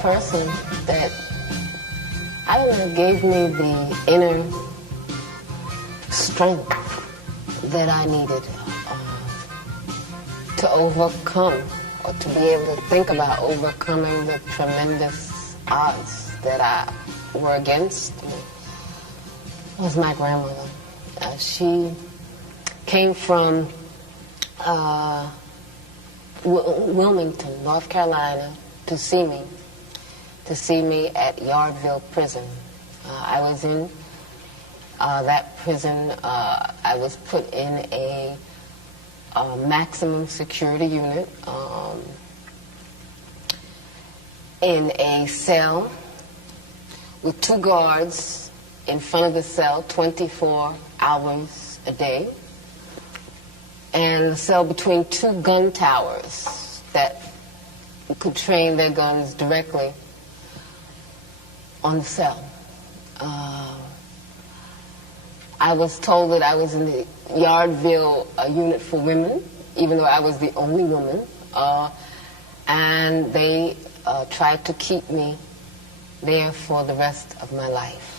person that, I don't know, gave me the inner strength that I needed to overcome, or to be able to think about overcoming the tremendous odds that were against me. It was my grandmother. She came from Wilmington, North Carolina, to see me at Yardville Prison. I was in that prison. I was put in a maximum security unit, in a cell with 2 guards in front of the cell 24 hours a day, and a cell between 2 gun towers that could train their guns directly on the cell. I was told that I was in the Yardville unit for women, even though I was the only woman, and they tried to keep me there for the rest of my life.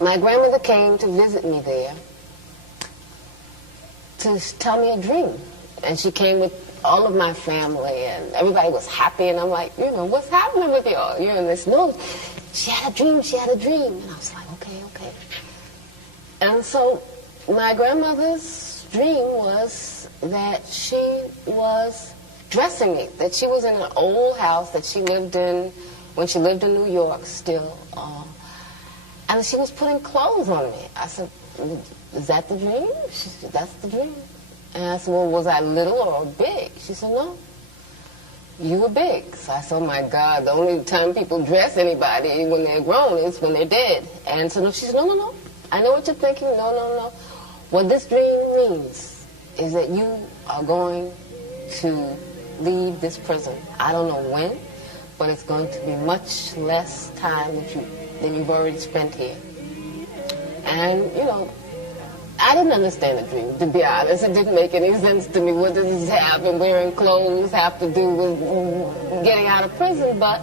My grandmother came to visit me there to tell me a dream, and she came with all of my family, and everybody was happy, and I'm like, what's happening with y'all? This, no, she had a dream, and I was like, okay. And so my grandmother's dream was that she was dressing me, that she was in an old house that she lived in when she lived in New York still, and she was putting clothes on me. I said, is that the dream? She said, that's the dream. And I said, well, was I little or big? She said, no, you were big. So I said, oh my God, the only time people dress anybody when they're grown is when they're dead. And so she said, no, I know what you're thinking, no. What this dream means is that you are going to leave this prison. I don't know when, but it's going to be much less time than you've already spent here. And, I didn't understand the dream, to be honest. It didn't make any sense to me. What does this have and wearing clothes have to do with getting out of prison? But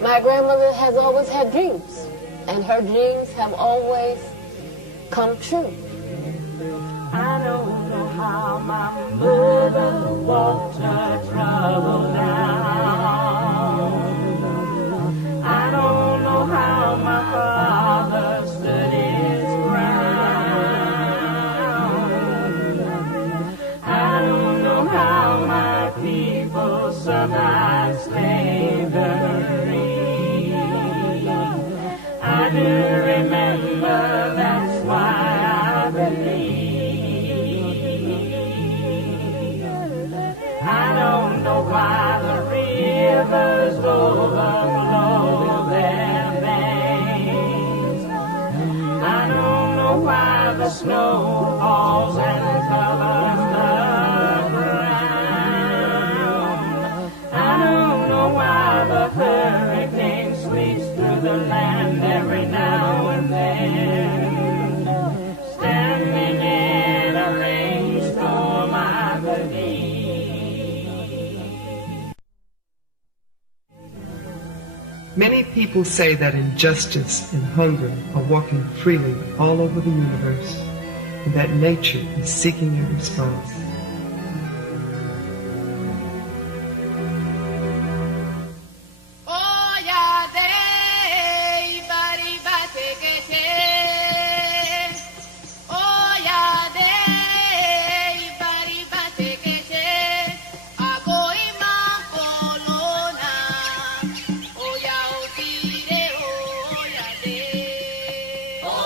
my grandmother has always had dreams, and her dreams have always come true. I don't know how my mother walked her trouble down. I don't know how my father stood his ground. I don't know how my people survived slavery. I do remember, that's why I believe. I don't know why the rivers overflow their banks. I don't know why the snow falls and covers the ground. I don't know why the hurricane sweeps through the land every now and then. Standing in a rainstorm, I believe. Many people say that injustice and hunger are walking freely all over the universe, and that nature is seeking a response.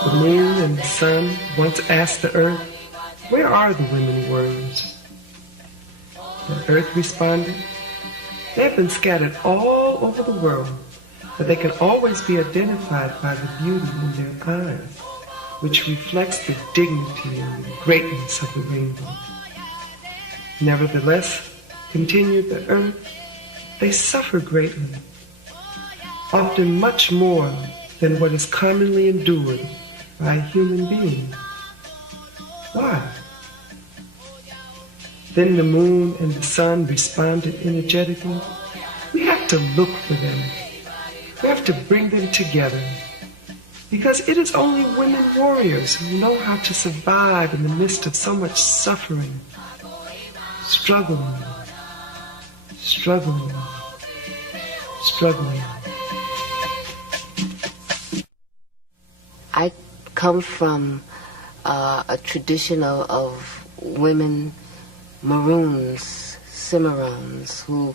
The moon and the sun once asked the earth, where are the women warriors? The earth responded, they have been scattered all over the world, but they can always be identified by the beauty in their eyes, which reflects the dignity and the greatness of the rainbow. Nevertheless, continued the earth, they suffer greatly, often much more than what is commonly endured by a human being. Why? Then the moon and the sun responded energetically. We have to look for them. We have to bring them together. Because it is only women warriors who know how to survive in the midst of so much suffering, struggling, struggling, struggling. I come from a tradition of women maroons, cimarrones, who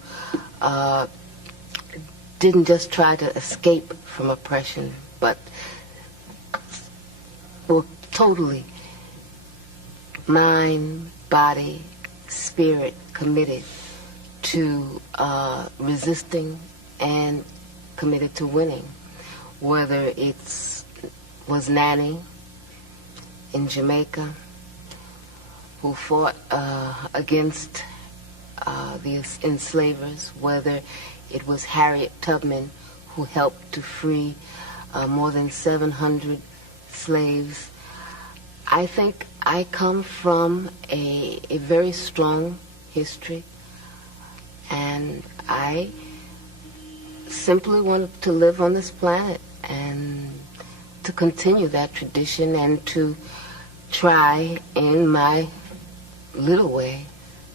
didn't just try to escape from oppression, but were totally mind, body, spirit committed to resisting and committed to winning. Whether was Nanny in Jamaica, who fought against the enslavers, whether it was Harriet Tubman, who helped to free more than 700 slaves. I think I come from a very strong history, and I simply wanted to live on this planet and to continue that tradition and to try in my little way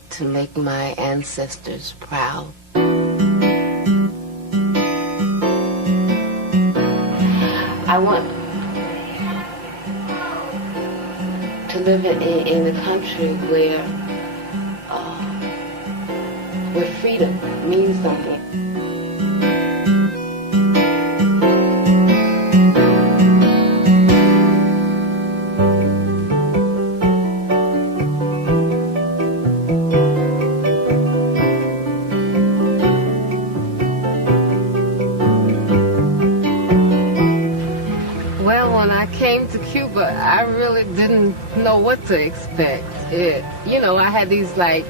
to make my ancestors proud. I want to live in a country where freedom means something. I really didn't know what to expect. I had these like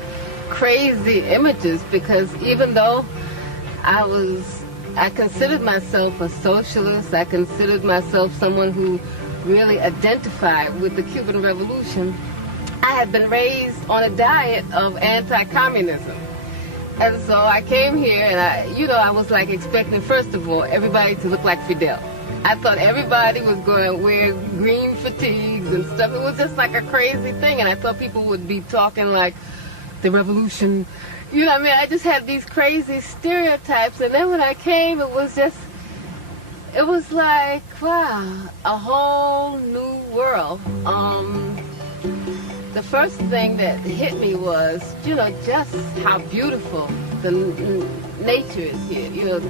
crazy images because even though I considered myself a socialist, I considered myself someone who really identified with the Cuban Revolution, I had been raised on a diet of anti-communism. And so I came here and I was like expecting, first of all, everybody to look like Fidel. I thought everybody was going to wear green fatigues and stuff. It was just like a crazy thing. And I thought people would be talking like the revolution. You know what I mean? I just had these crazy stereotypes. And then when I came, it was like, wow, a whole new world. The first thing that hit me was, just how beautiful the nature is here.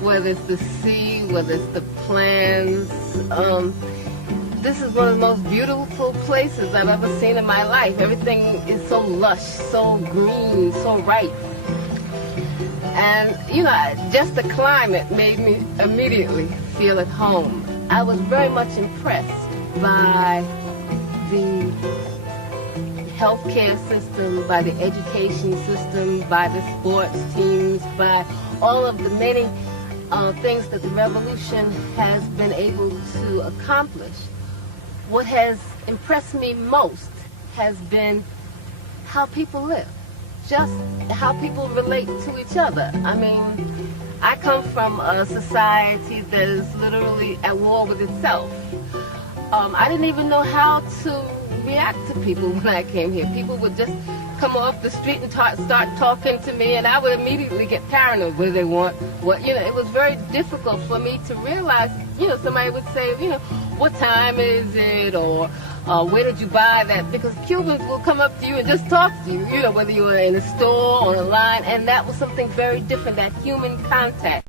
Whether it's the sea, whether it's the plants. This is one of the most beautiful places I've ever seen in my life. Everything is so lush, so green, so ripe. And, just the climate made me immediately feel at home. I was very much impressed by the healthcare system, by the education system, by the sports teams, by all of the many things that the revolution has been able to accomplish. What has impressed me most has been how people live, just how people relate to each other. I mean, I come from a society that is literally at war with itself. I didn't even know how to react to people when I came here. People would just come off the street and start talking to me, and I would immediately get paranoid. What do they want? It was very difficult for me to realize, somebody would say, what time is it? Or where did you buy that? Because Cubans will come up to you and just talk to you, whether you were in a store or on a line, and that was something very different, that human contact.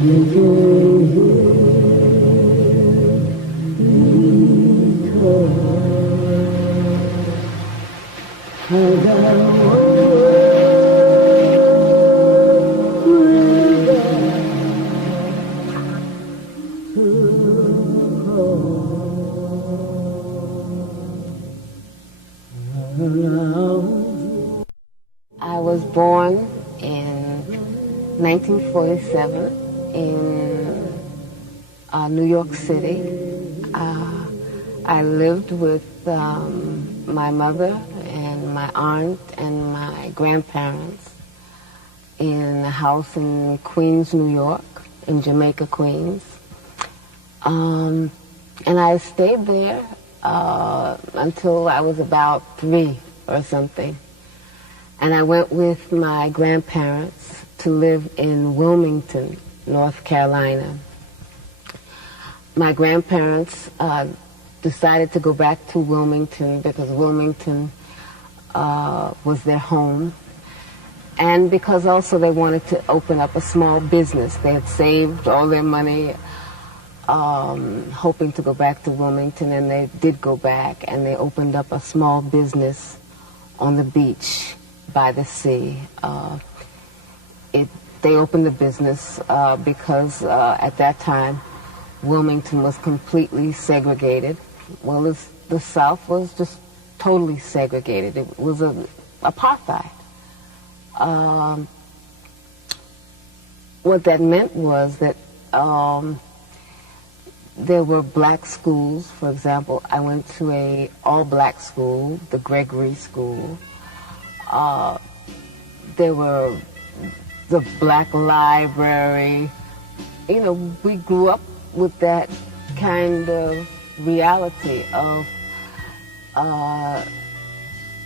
I was born in 1947 in New York City. I lived with my mother and my aunt and my grandparents in a house in Queens, New York, in Jamaica, Queens. And I stayed there until I was about 3 or something. And I went with my grandparents to live in Wilmington, North Carolina. My grandparents decided to go back to Wilmington because Wilmington was their home, and because also they wanted to open up a small business. They had saved all their money hoping to go back to Wilmington, and they did go back, and they opened up a small business on the beach by the sea. They opened the business because at that time Wilmington was completely segregated. Well, the South was just totally segregated. It was apartheid. What that meant was that there were black schools. For example, I went to a all-black school, the Gregory School. There were the black library. You know, we grew up with that kind of reality of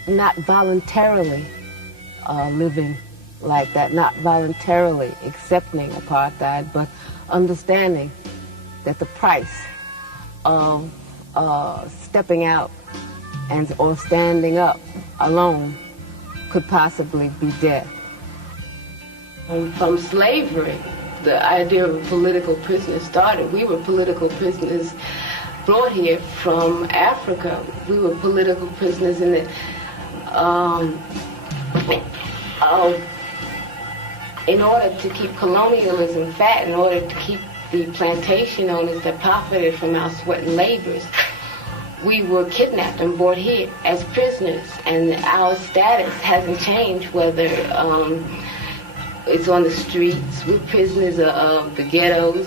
not voluntarily living like that, not voluntarily accepting apartheid, but understanding that the price of stepping out or standing up alone could possibly be death. From slavery, the idea of a political prisoner started. We were political prisoners brought here from Africa. We were political prisoners in the, in order to keep colonialism fat, in order to keep the plantation owners that profited from our sweat and labors, we were kidnapped and brought here as prisoners, and our status hasn't changed, whether it's on the streets. We're prisoners of the ghettos,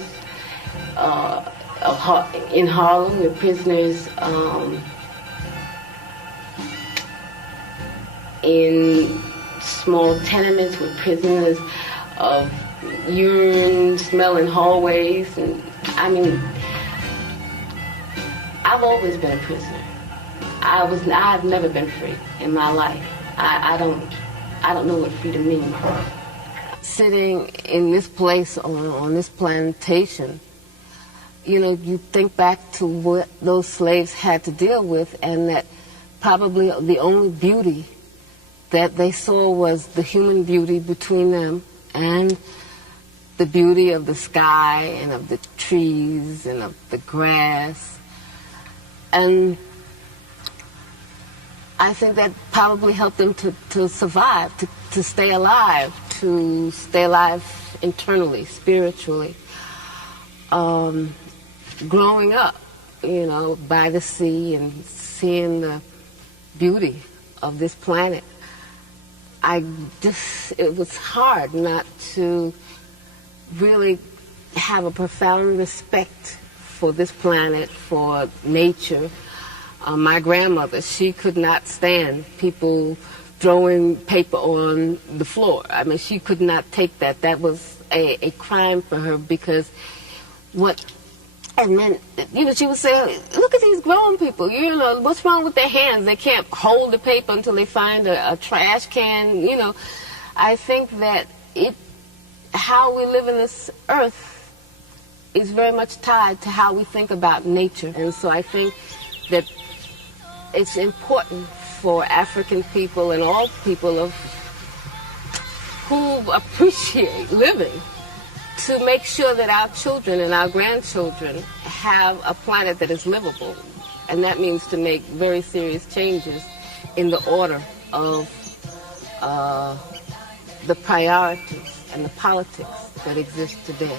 in Harlem. We're prisoners in small tenements. We're prisoners of urine-smelling hallways. And I mean, I've always been a prisoner. I've never been free in my life. I don't know what freedom means. Sitting in this place on this plantation, you know, you think back to what those slaves had to deal with, and that probably the only beauty that they saw was the human beauty between them and the beauty of the sky and of the trees and of the grass. And I think that probably helped them to survive, to stay alive internally, spiritually. Growing up, you know, by the sea and seeing the beauty of this planet, it was hard not to really have a profound respect for this planet, for nature. My grandmother, she could not stand people throwing paper on the floor. I mean, she could not take that. That was a crime for her, because what it meant, you know, she would say, look at these grown people, you know, what's wrong with their hands? They can't hold the paper until they find a trash can, you know. I think that how we live in this earth is very much tied to how we think about nature. And so I think that it's important for African people and all people who appreciate living to make sure that our children and our grandchildren have a planet that is livable. And that means to make very serious changes in the order of the priorities and the politics that exist today.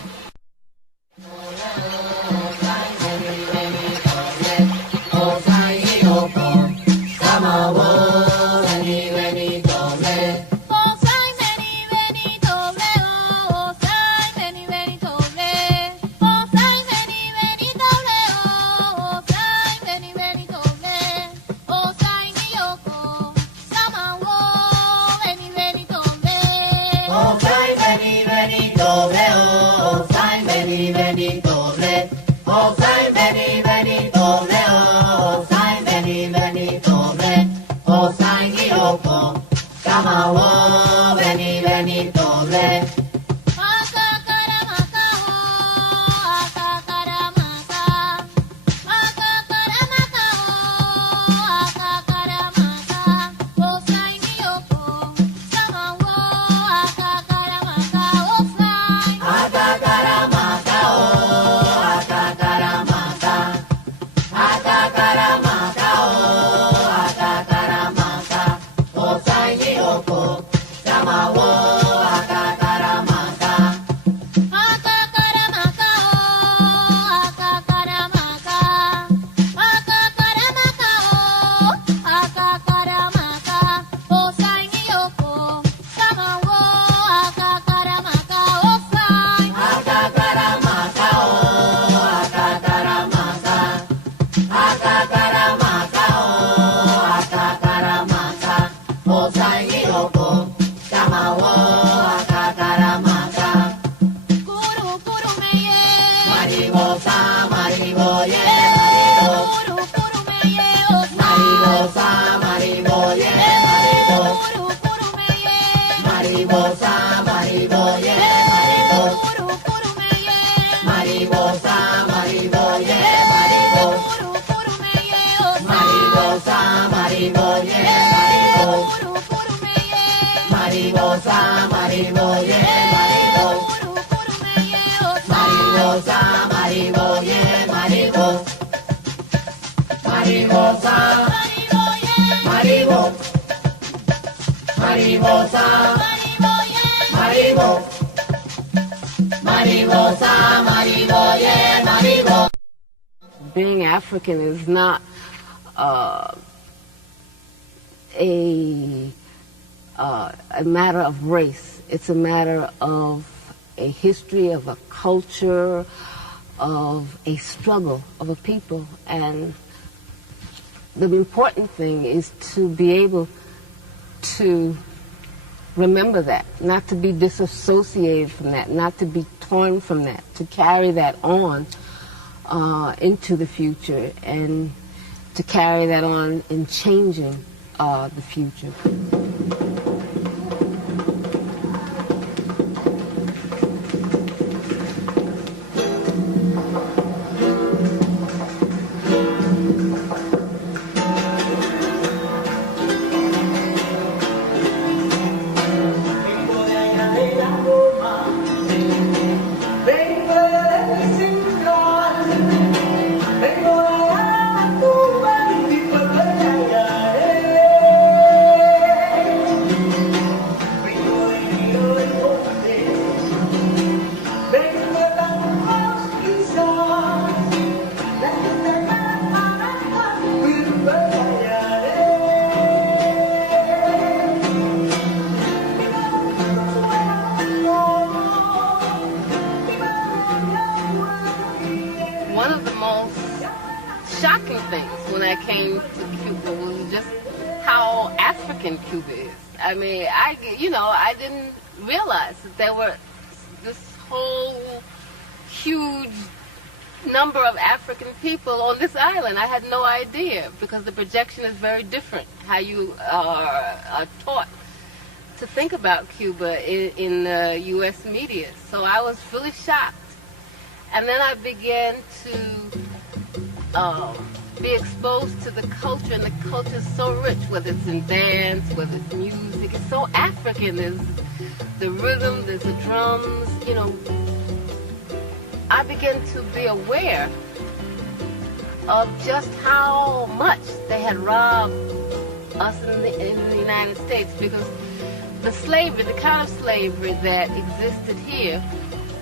Being African is not a matter of race. It's a matter of a history, of a culture, of a struggle of a people. And the important thing is to be able to remember that, not to be disassociated from that, not to be torn from that, to carry that on into the future and to carry that on in changing the future. One of the most shocking things when I came to Cuba was just how African Cuba is. I mean, I didn't realize that there were this whole huge number of African people on this island. I had no idea, because the projection is very different, how you are taught to think about Cuba in the U.S. media. So I was really shocked. And then I began to be exposed to the culture, and the culture is so rich, whether it's in dance, whether it's music. It's so African. There's the rhythm, there's the drums, I began to be aware of just how much they had robbed us in the United States, because the slavery, the kind of slavery that existed here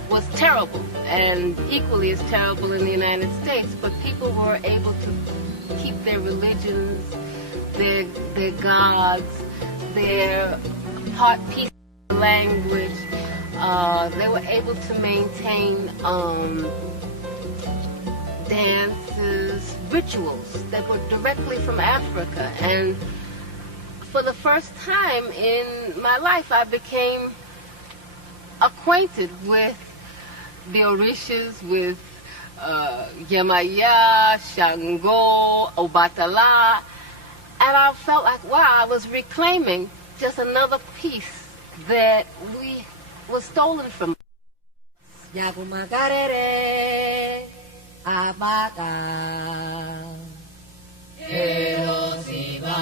was terrible, and equally as terrible in the United States, but people were able to keep their religions, their gods, their peace language. They were able to maintain dances, rituals that were directly from Africa. And for the first time in my life, I became acquainted with the Orishas, with Yemaya, Shango, Obatala, and I felt like, wow, I was reclaiming just another piece that was stolen from us. Yagumagarere, Abata, Erosiba,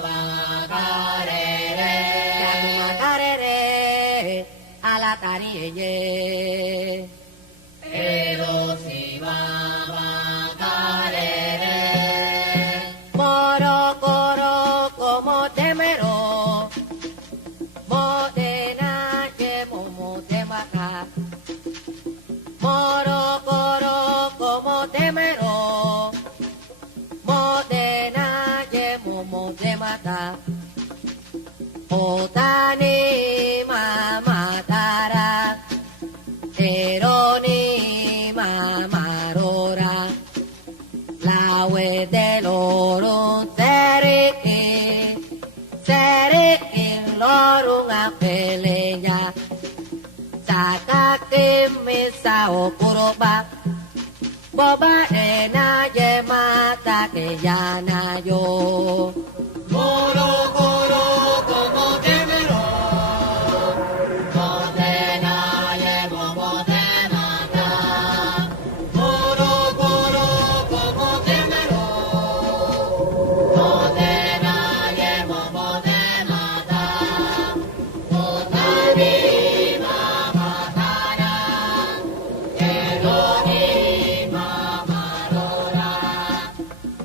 Bagarere, Yagumagarere, Alatariye, Erosiba, Bagarere, Moro, Coro, como temero, Modena, Yemomo, Temaka, Moro, Coro, como temero, Modena, Yemomo, Temaka, Otani, Mamatara, Eroni, Mamarora, Lawe del oro, Seriki, Lorun Apeleya, Sakake Misa Okuroba, Boba Ena Yemata Keyana Yo, Moro Koro como temero, Modena Yemomo Temata, Moro Koro como temero, Modena Yemomo Temata, Otani Mamatara, Eroni Mamarora,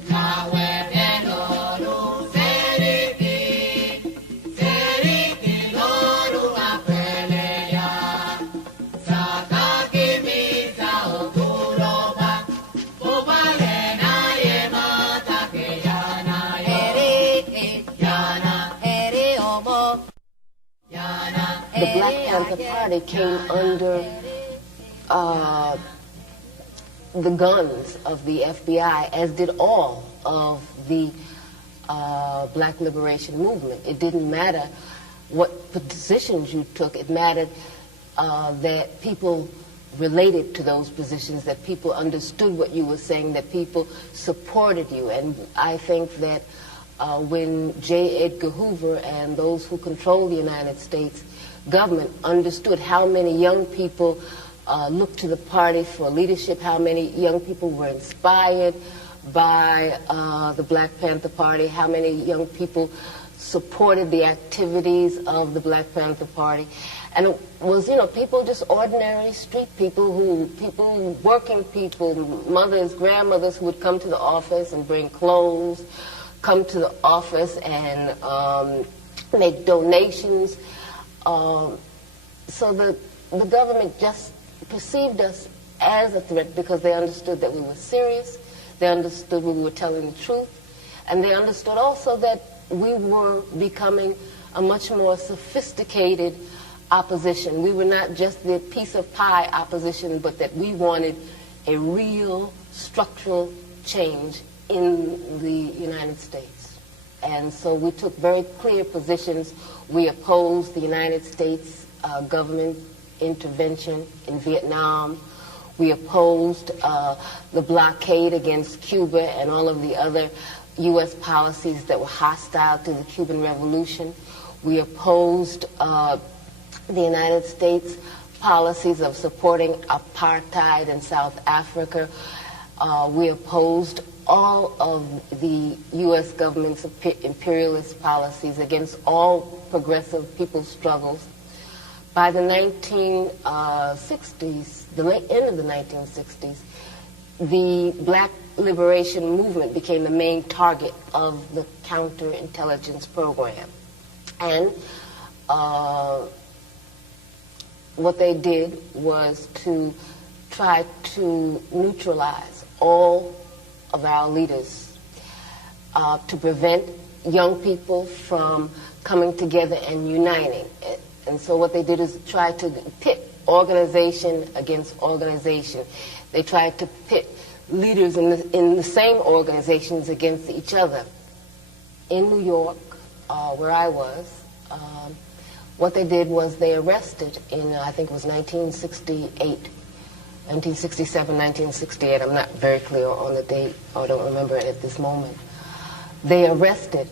Lawe Veloru Seriki, Seriki Loru Apeleya, Sakaki Misa Okuroba, Ubalena Yemata Keyana Eriki, Yana Eri Omo, Yana The Black Panther Party came under the guns of the FBI, as did all of the Black Liberation Movement. It didn't matter what positions you took. It mattered that people related to those positions, that people understood what you were saying, that people supported you. And I think that when J. Edgar Hoover and those who control the United States government understood how many young people looked to the party for leadership, how many young people were inspired by the Black Panther Party, how many young people supported the activities of the Black Panther Party. And it was, people, just ordinary street people, working people, mothers, grandmothers who would come to the office and bring clothes, come to the office and make donations. So the government just perceived us as a threat because they understood that we were serious, they understood we were telling the truth, and they understood also that we were becoming a much more sophisticated opposition. We were not just the piece of pie opposition, but that we wanted a real structural change in the United States. And so we took very clear positions. We opposed the United States government intervention in Vietnam. We opposed the blockade against Cuba and all of the other U.S. policies that were hostile to the Cuban Revolution. We opposed the United States policies of supporting apartheid in South Africa. We opposed all of the U.S. government's imperialist policies against all progressive people's struggles. By the 1960s, the late end of the 1960s, the black liberation movement became the main target of the counterintelligence program. And what they did was to try to neutralize all of our leaders, to prevent young people from coming together and uniting. And so what they did is try to pit organization against organization. They tried to pit leaders in the same organizations against each other. In New York, where I was, what they did was they arrested in, I think it was 1967, 1968, I'm not very clear on the date, or don't remember it at this moment. They arrested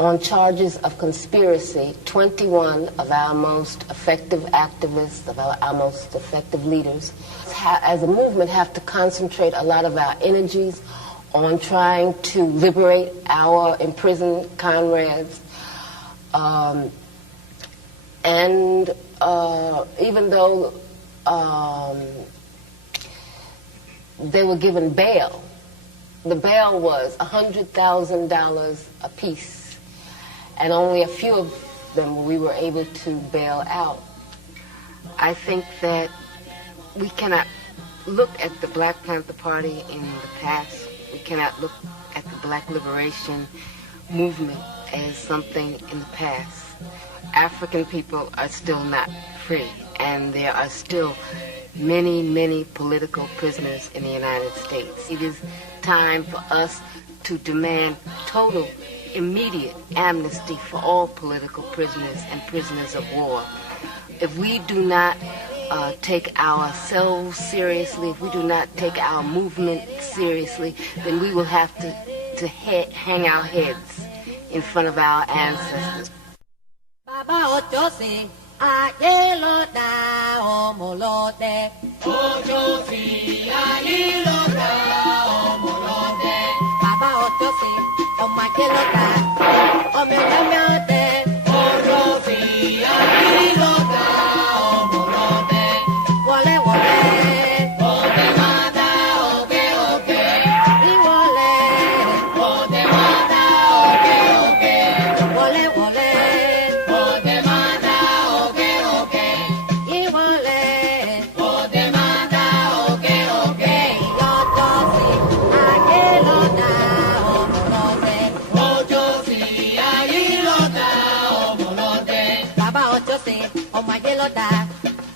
on charges of conspiracy 21 of our most effective activists, of our most effective leaders. As a movement, have to concentrate a lot of our energies on trying to liberate our imprisoned comrades. Even though they were given bail, the bail was $100,000 apiece. And only a few of them we were able to bail out. I think that we cannot look at the Black Panther Party in the past. We cannot look at the Black Liberation Movement as something in the past. African people are still not free, and there are still many, many political prisoners in the United States. It is time for us to demand total immediate amnesty for all political prisoners and prisoners of war. If we do not take ourselves seriously, if we do not take our movement seriously, then we will have to hang our heads in front of our ancestors. Baba Ochosi, Ayeloda, Omolode. Ochosi, Ayeloda, Omolode. Baba Ochosi, Omayeloda, Omelamiade. Ochosi, Ayeloda, Omolode. Wole, wole. Ode mada, oge, oge. Iwole. Ode mada, oge, oge. Wole, wole. Ode mada, oge, oge. Iwole. Ode mada, oge, oge. Yotosi, Ayeloda, Omolode. Ochosi, Ayeloda, Omolode. Baba Ochosi, Omayeloda,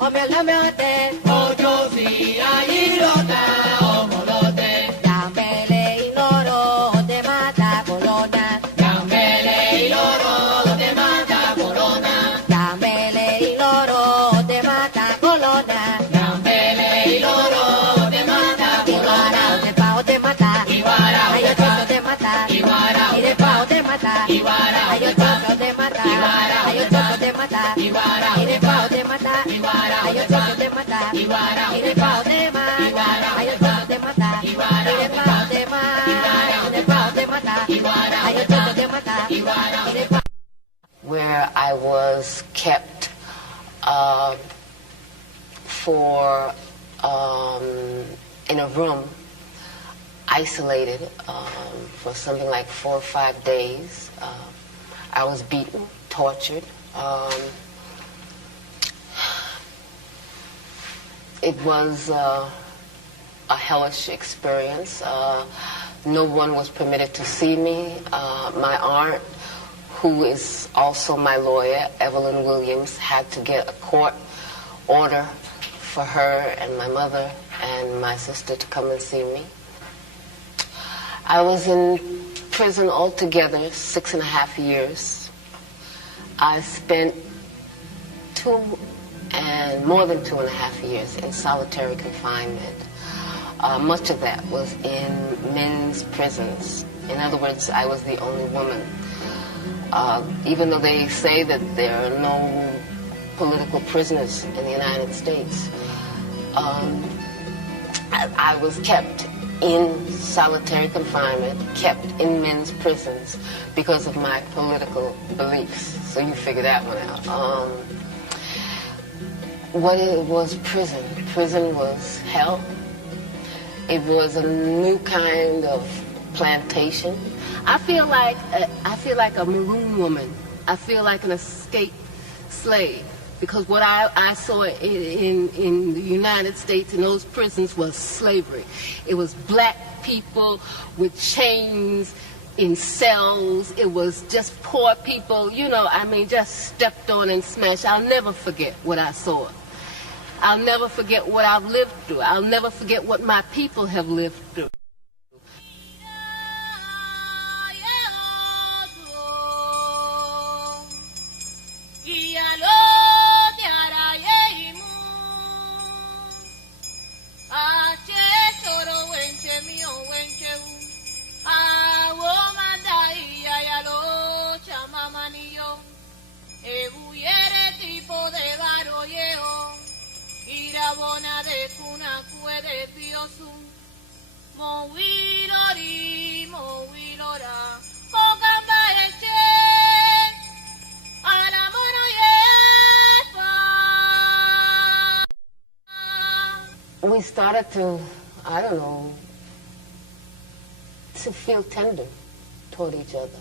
Omelamiade. Ochosi, Ayeloda, Omolode. Yambele iloro, de mata corona. Yambele iloro, de mata corona. Yambele iloro, de mata corona. Yambele iloro, de mata corona. De pao de mata. Iguara, ayo chocho de mata. Iguara, y de pao de mata. Iguara, ayo chocho de mata. Iguara, ayo chocho de mata. Iguara, y de pao de mata. Iguara, ayo chocho de mata. Iguara, y de pao de mata. Iguara, ayo chocho de mata. Iguara, y de pao de mata. Iguara, y de pao de mata. Iguara, ayo chocho de mata. Iguara, y de pao. Where I was kept in a room, isolated for something like 4 or 5 days. I was beaten, tortured. It was a hellish experience. No one was permitted to see me. My aunt, who is also my lawyer, Evelyn Williams, had to get a court order for her and my mother and my sister to come and see me. I was in prison altogether 6.5 years. I spent more than 2.5 years in solitary confinement. Much of that was in men's prisons. In other words, I was the only woman. Even though they say that there are no political prisoners in the United States, I was kept in solitary confinement, kept in men's prisons because of my political beliefs. So you figure that one out. what it was prison. Prison was hell. It was a new kind of plantation. I feel like a maroon woman. I feel like an escaped slave, because what I saw in the United States in those prisons was slavery. It was black people with chains in cells. It was just poor people, just stepped on and smashed. I'll never forget what I saw. I'll never forget what I've lived through. I'll never forget what my people have lived through. Bona de cuna cuere piosu, movilori, movilora, ogamba eche, aramono yepa. We started to, to feel tender toward each other.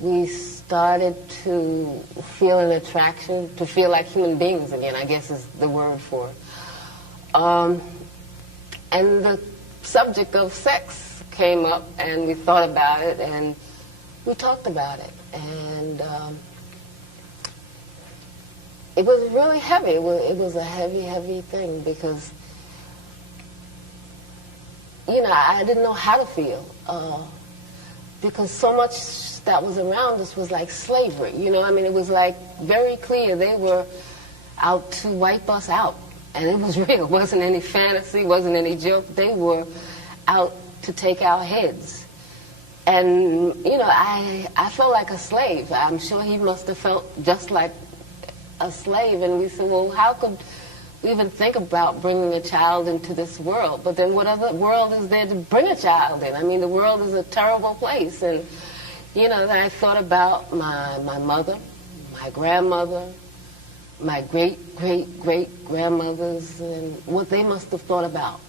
We started to feel an attraction, to feel like human beings again, I guess is the word for it. And the subject of sex came up, and we thought about it, and we talked about it. And it was really heavy. It was a heavy, heavy thing, because, I didn't know how to feel. Because so much that was around us was like slavery, it was like very clear they were out to wipe us out. And it was real. It wasn't any fantasy, wasn't any joke. They were out to take our heads. And, I felt like a slave. I'm sure he must have felt just like a slave. And we said, well, how could we even think about bringing a child into this world? But then what other world is there to bring a child in? The world is a terrible place. And, then I thought about my mother, my grandmother, my great-great-great-grandmothers, and what they must have thought about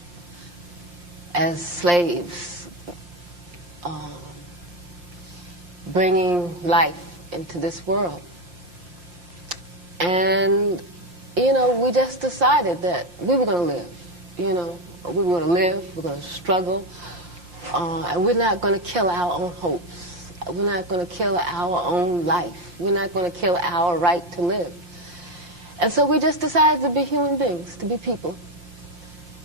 as slaves, bringing life into this world. And, we just decided that we were going to live, we were going to live, we're going to struggle, and we're not going to kill our own hopes. We're not going to kill our own life. We're not going to kill our right to live. And so we just decided to be human beings, to be people.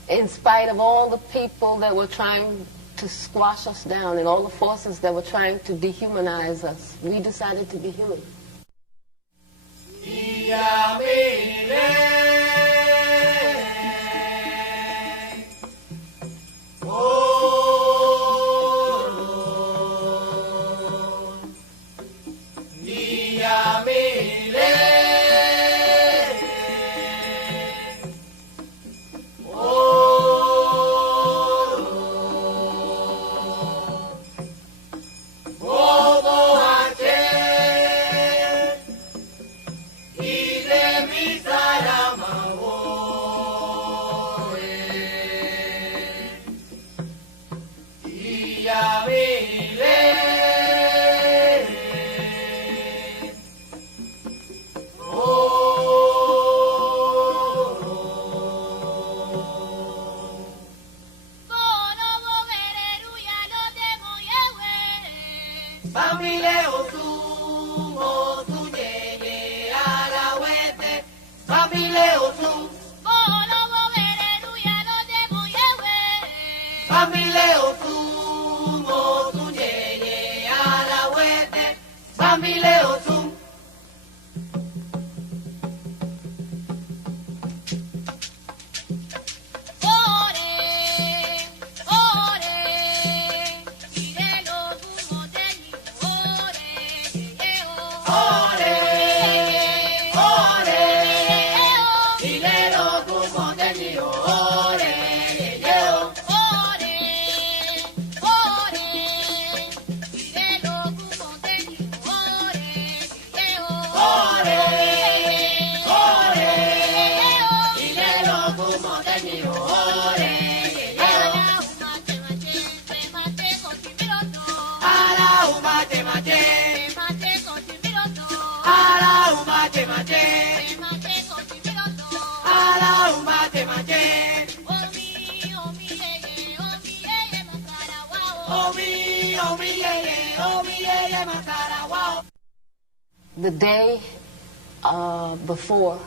In spite of all the people that were trying to squash us down and all the forces that were trying to dehumanize us, we decided to be human. Sara The day before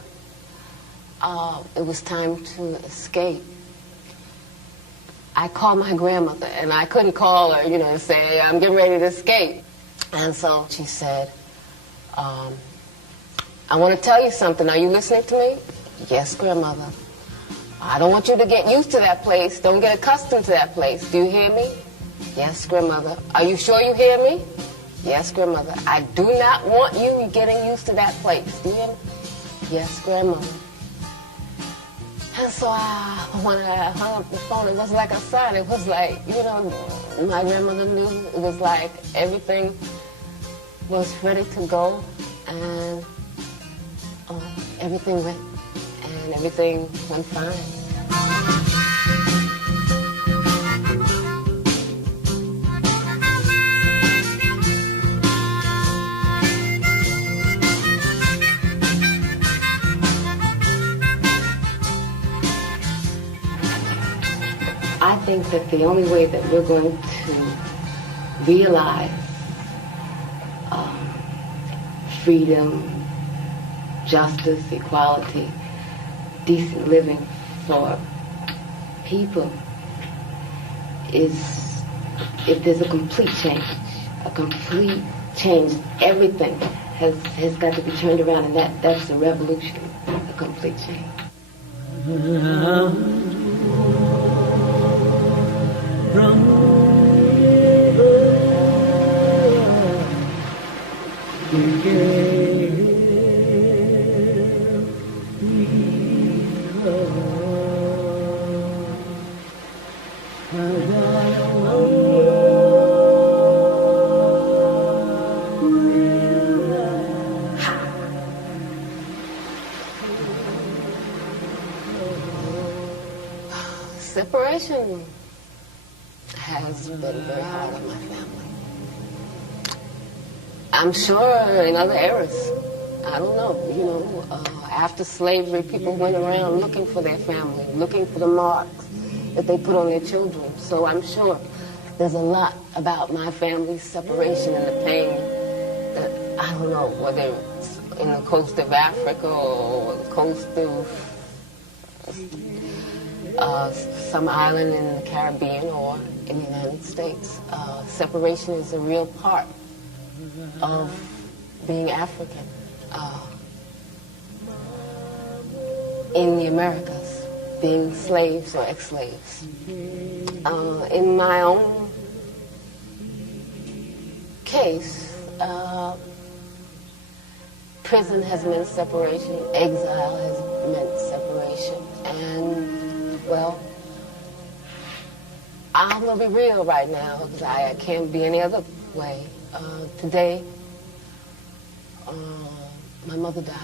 it was time to escape, I called my grandmother, and I couldn't call her, and say, I'm getting ready to escape. And so she said, I want to tell you something. Are you listening to me? Yes, grandmother. I don't want you to get used to that place. Don't get accustomed to that place. Do you hear me? Yes, grandmother. Are you sure you hear me? Yes, grandmother. I do not want you getting used to that place. Do you hear me? Yes, grandmother. And so when I hung up the phone, it was like a sign. It was like, my grandmother knew. It was like everything was ready to go, and everything went fine. I think that the only way that we're going to realize freedom, justice, equality, decent living for people is if there's a complete change. A complete change. Everything has got to be turned around, and that's a revolution, a complete change. Separation has been very hard on my family. I'm sure in other eras, I don't know, after slavery, people went around looking for their family, looking for the marks that they put on their children. So I'm sure there's a lot about my family's separation and the pain that, I don't know, whether it's in the coast of Africa or the coast of some island in the Caribbean or in the United States. Separation is a real part of being African in the Americas, being slaves or ex-slaves. In my own case, prison has meant separation, exile has meant separation, and well, I'm going to be real right now because I can't be any other way. Today, my mother died.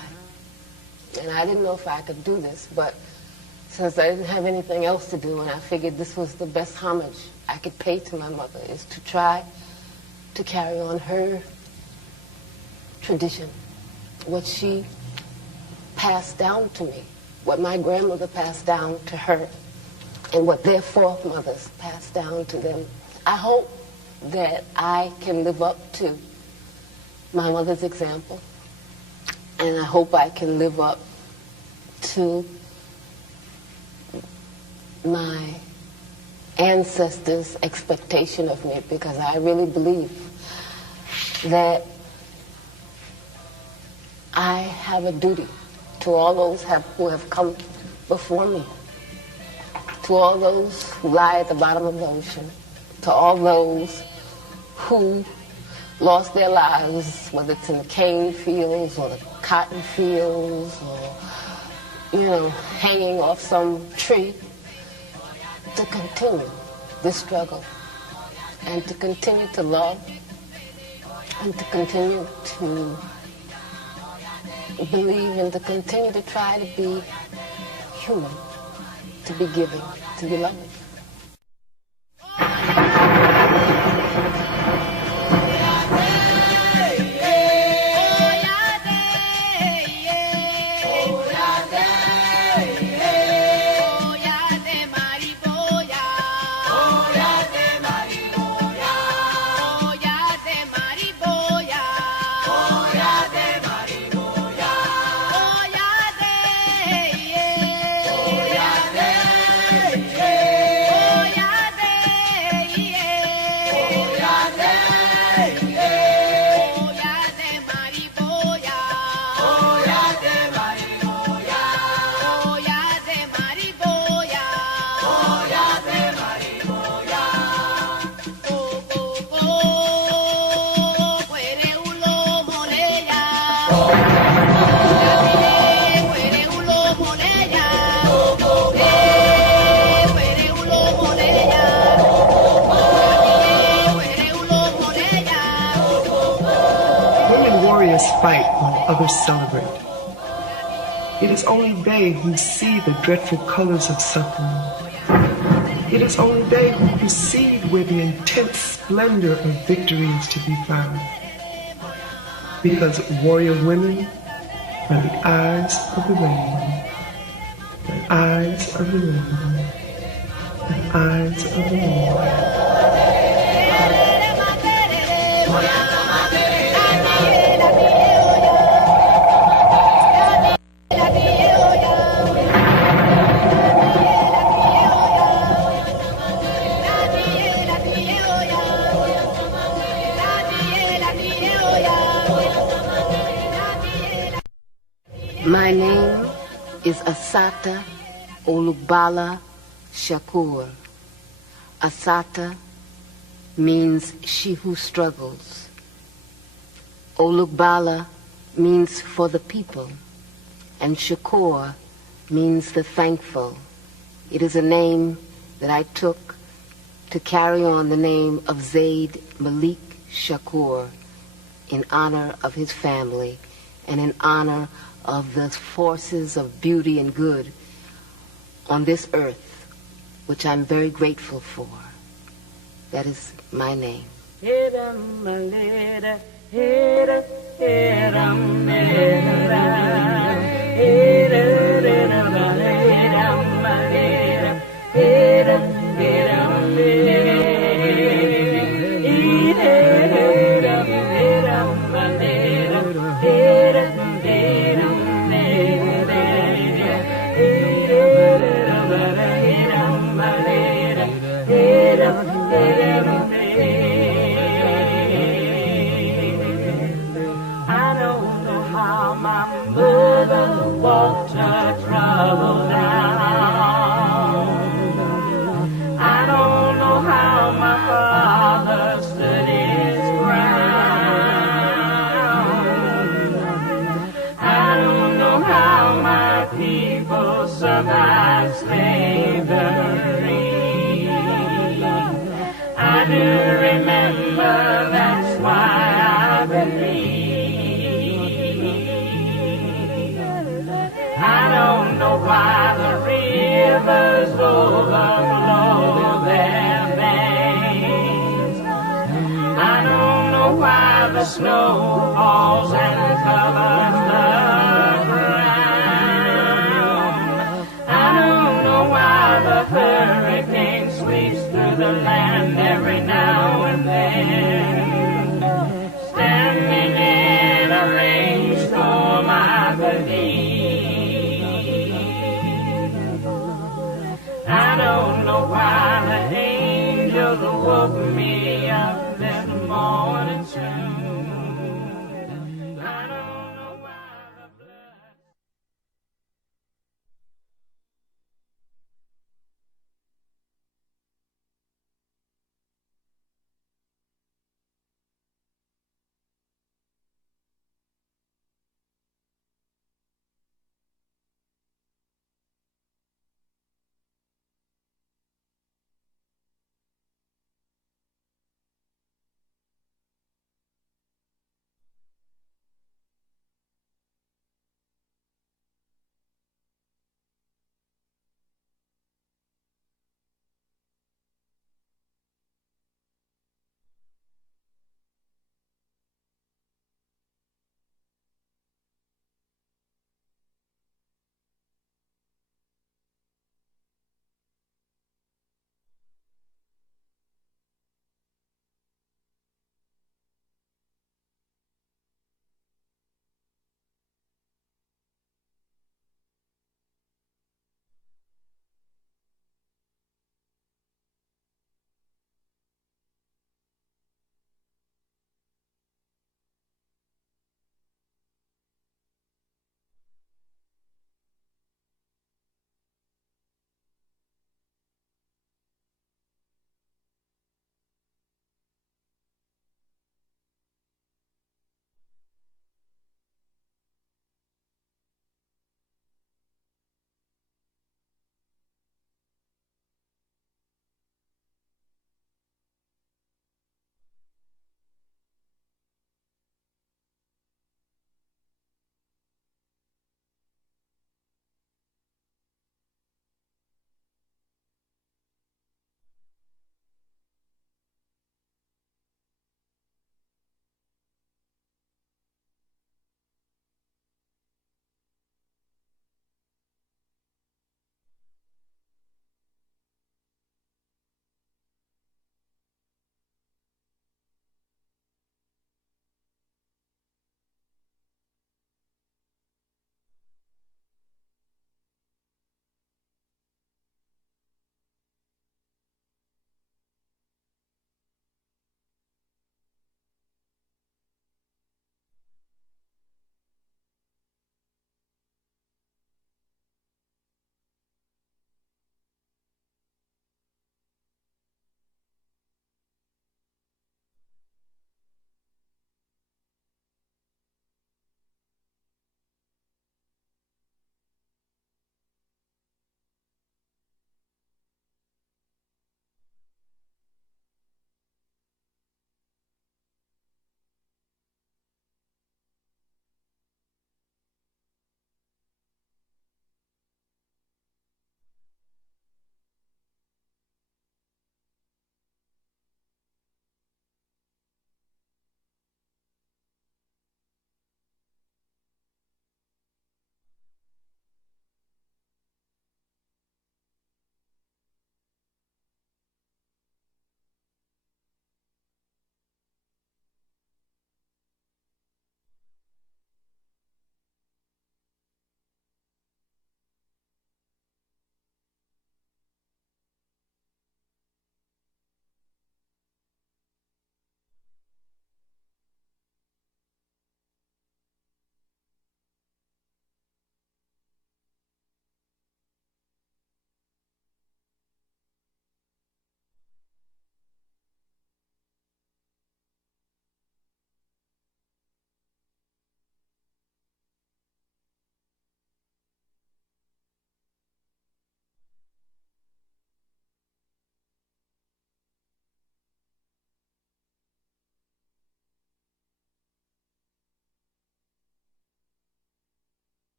And I didn't know if I could do this, but since I didn't have anything else to do, and I figured this was the best homage I could pay to my mother, is to try to carry on her tradition, what she passed down to me, what my grandmother passed down to her, and what their foremothers passed down to them. I hope that I can live up to my mother's example, and I hope I can live up to my ancestors' expectation of me, because I really believe that I have a duty to all those who have come before me, to all those who lie at the bottom of the ocean, to all those who lost their lives, whether it's in the cane fields or the cotton fields or, hanging off some tree, to continue this struggle and to continue to love and to continue to believe and to continue to try to be human to be giving, to be loving. Fight while others celebrate. It is only they who see the dreadful colors of suffering. It is only they who perceive where the intense splendor of victory is to be found. Because warrior women are the eyes of the rainbow, the eyes of the rainbow, the eyes of the rainbow. My name is Assata Shakur. Assata means she who struggles. Olugbala means for the people, and Shakur means the thankful. It is a name that I took to carry on the name of Zaid Malik Shakur in honor of his family and in honor of the forces of beauty and good on this earth, which I'm very grateful for. That is my name. I don't know how my mother walked her trouble down. I don't know how my father stood his ground. I don't know how my people survived slavery. I do remember, that's why I believe. I don't know why the rivers overflow their banks. I don't know why the snow falls and covers the ground. I don't know why the hurricane sweeps through the land every now and then. Standing in a rainstorm, I believe. I don't know why the angels woke me up in the morning too.